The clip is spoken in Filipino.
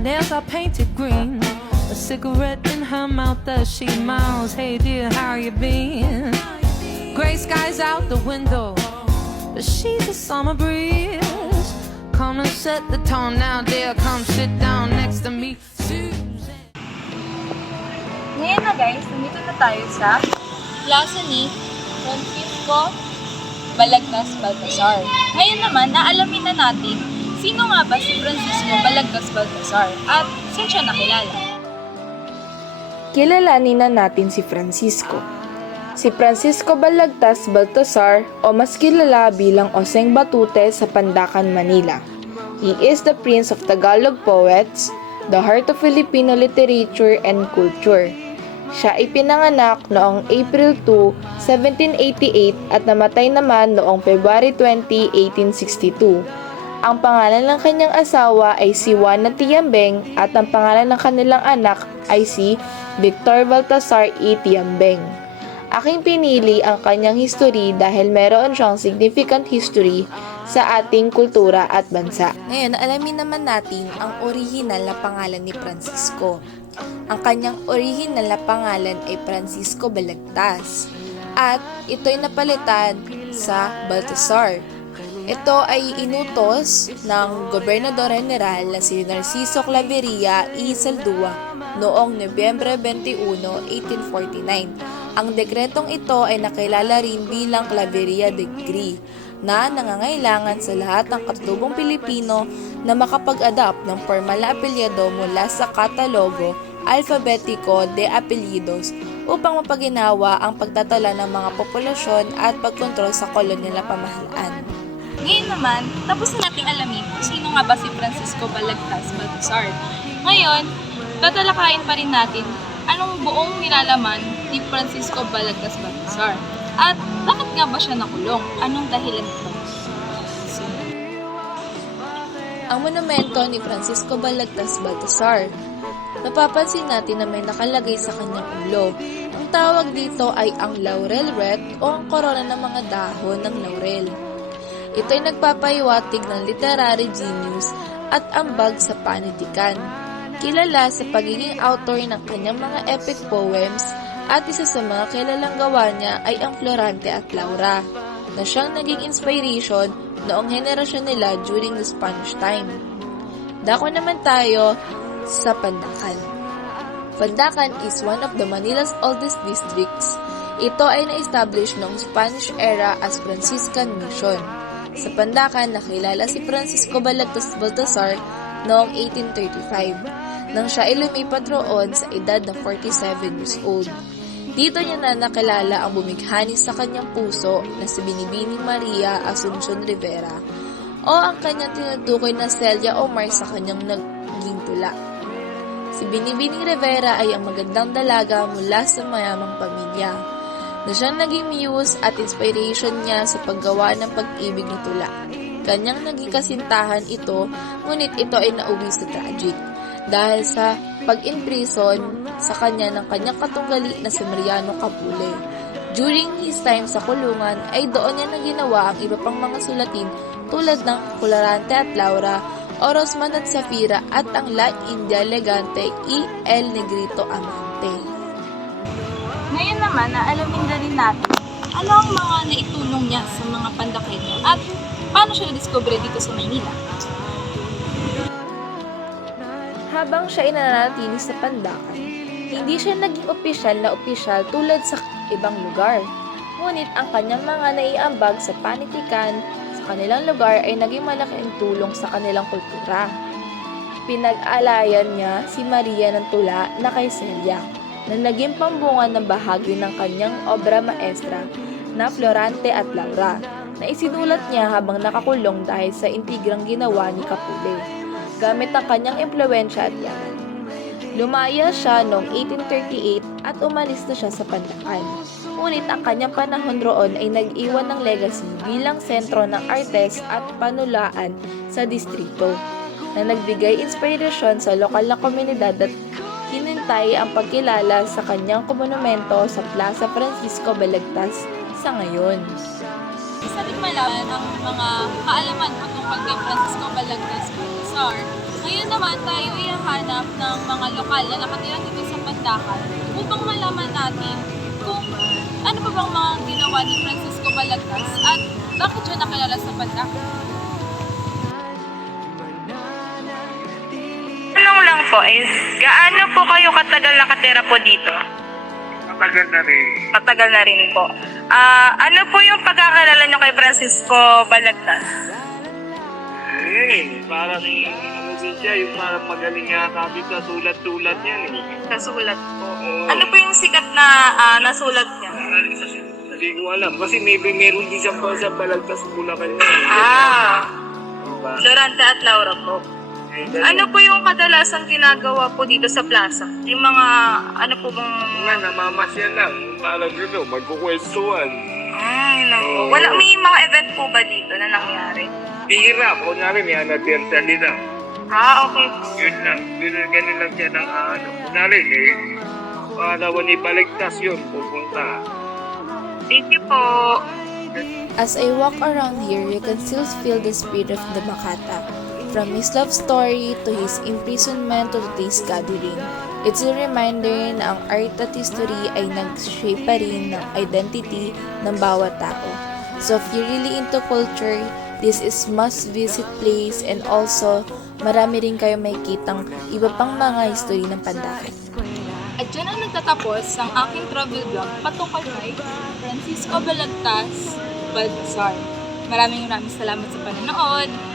nails are painted green. A cigarette in her mouth as she smiles. Hey dear, how you been? Gray skies out the window, but she's a summer breeze. Come and set the tone now, dear. Come sit down next to me, Susan. Ngayon na guys, nandito na tayo sa plaza ni Francisco Balagtas Baltasar. Ngayon naman, naalamin na natin sino nga ba si Francisco Balagtas Baltasar at saan siya nakilala. Kilalanin na natin si Francisco. Si Francisco Balagtas Baltasar o mas kilala bilang Oseng Batute sa Pandacan, Manila. He is the Prince of Tagalog Poets, the heart of Filipino literature and culture. Siya ay pinanganak noong April 2, 1788 at namatay naman noong February 20, 1862. Ang pangalan ng kanyang asawa ay si Juana Tiambeng at ang pangalan ng kanilang anak ay si Victor Baltasar E. Tiambeng. Aking pinili ang kanyang history dahil meron siyang significant history sa ating kultura at bansa. Ngayon, alamin naman natin ang orihinal na pangalan ni Francisco. Ang kanyang orihinal na pangalan ay Francisco Balagtas at ito'y napalitan sa Baltasar. Ito ay inutos ng Gobernador General na si Narciso Claveria y Saldua noong Nobyembre 21, 1849. Ang dekretong ito ay nakilala rin bilang Claveria Decree na nangangailangan sa lahat ng katutubong Pilipino na makapag-adapt ng formal na apelyido mula sa katalogo alfabetiko de apelyidos upang mapaginawa ang pagtatala ng mga populasyon at pagkontrol sa kolonyal na pamahalaan. Ngayon naman, tapos na nating alamin kung sino nga ba si Francisco Balagtas Baltasar. Ngayon, tatalakayin pa rin natin anong buong nilalaman ni Francisco Balagtas Baltasar at bakit nga ba siya nakulong? Anong dahilan ito? Ang monumento ni Francisco Balagtas Baltasar. Napapansin natin na may nakalagay sa kanyang ulo. Ang tawag dito ay ang laurel wreath o ang korona ng mga dahon ng laurel. Ito ay nagpapahiwatig ng literary genius at ambag sa panitikan. Kilala sa pagiging author ng kanyang mga epic poems at isa sa mga kilalang gawa niya ay ang Florante at Laura, na siyang naging inspiration noong henerasyon nila during the Spanish time. Dako naman tayo sa Pandacan. Pandacan is one of the Manila's oldest districts. Ito ay na-establish noong Spanish era as Franciscan Mission. Sa Pandacan, nakilala si Francisco Balagtas Baltasar noong 1835, nang siya ay lumipat roon sa edad na 47 years old. Dito niya na nakilala ang bumighani sa kanyang puso na si Binibining Maria Asuncion Rivera o ang kanyang tinutukoy na Celia Omar sa kanyang naging tula. Si Binibining Rivera ay ang magandang dalaga mula sa mayamang pamilya, na siyang naging muse at inspiration niya sa paggawa ng pag-ibig na tula. Kanyang naging kasintahan ito, ngunit ito ay nauwi sa tragic dahil sa pag-imprison sa kanya ng kanyang katunggali na si Mariano Capule. During his time sa kulungan ay doon niya na ginawa ang iba pang mga sulatin tulad ng Florante at Laura, Orosman at Safira at ang La India Elegante y El Negrito Amante. Ngayon naman, naalamin na rin natin ano ang mga naitulong niya sa mga Pandaqueño at paano siya na-discover dito sa Maynila. Habang siya ay nananatili sa Pandacan, hindi siya naging opisyal tulad sa ibang lugar. Ngunit ang kanyang mga naiambag sa panitikan sa kanilang lugar ay naging malaking tulong sa kanilang kultura. Pinag-alayan niya si Maria ng tula na kay Celia, na naging pambungan ng bahagi ng kanyang obra maestra na Florante at Laura, na isinulat niya habang nakakulong dahil sa intrigang ginawa ni Capule, gamit ang kanyang impluwensya at yaman. Lumaya siya noong 1838 at umalis na siya sa Pandacan. Ngunit ang kanyang panahon roon ay nag-iwan ng legacy bilang sentro ng artes at panulaan sa distrito, na nagbigay inspirasyon sa lokal na komunidad at hinintay ang pagkilala sa kanyang monumento sa Plaza Francisco Balagtas sa ngayon. Isa rin malaman ang mga kaalaman patungkol kay Francisco Balagtas Baltasar Ngayon naman tayo ihahanap ng mga lokal na nakatira dito sa Pandakan upang malaman natin kung ano pa bang mga ginawa ni Francisco Balagtas at bakit siya nakilala sa Pandakan. Tanong lang po is, gaano po kayo katagal nakatira po dito? Matagal na rin. Matagal na rin po. Ano po yung pagkakilala nyo kay Francisco Balagtas? Parang ano din siya, yung parang magaling yata dito, sulat-sulat yan eh. Kasulat po. Oo. Ano po yung sikat na nasulat niya? Hindi ko alam, kasi maybe meron din siya pa sa Balagtas Bulacan na. Diba? Durante at Laura po. Ano po yung kadalasang ginagawa po dito sa plaza? Yung mga, ano po bang... Nga, namamasya lang. Parang gano'n, magkukwestuhan. Oo. Wala, may mga event po ba dito na nangyari? Bihira, kunyari may anniversary na. Okay. Yun lang, ganun lang siya ng ano. Kunyari, pangalawa ni Balagtas yun, pupunta. Thank you po. As I walk around here, you can still feel the spirit of the Makata. From his love story to his imprisonment to today's gathering, it's a reminder na ang art at history ay nag-shape pa rin ng identity ng bawat tao. So if you're really into culture, this is must-visit place and also marami rin kayo makikitang iba pang mga history ng Pandakan. At dyan ang nagtatapos ang aking travel vlog patungkol kay Francisco Balagtas Baltasar. Maraming salamat sa panonood.